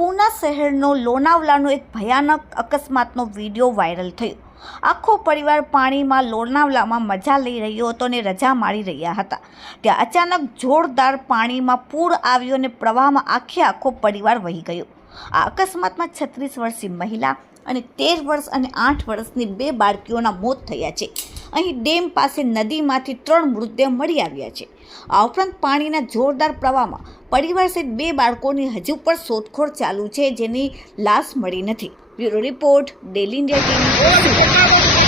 પૂના શહેરનો લોનાવલાનો એક ભયાનક અકસ્માતનો વીડિયો વાયરલ થયો. આખો પરિવાર પાણીમાં લોનાવલામાં મજા લઈ રહ્યો હતો અને રજા માણી રહ્યા હતા. ત્યાં અચાનક જોરદાર પાણીમાં પૂર આવ્યો અને પ્રવાહમાં આખે આખો પરિવાર વહી ગયો. આ અકસ્માતમાં છત્રીસ વર્ષની મહિલા અને તેર વર્ષ અને આઠ વર્ષની બે બાળકીઓના મોત થયા છે. અહીં ડેમ પાસે નદીમાંથી ત્રણ મૃતદેહ મળી આવ્યા છે. આ ઉપરાંત પાણીના જોરદાર પ્રવાહમાં પરિવાર સહિત બે બાળકોની હજુ પણ શોધખોળ ચાલુ છે જેની લાશ મળી નથી. Bureau report, daily India TV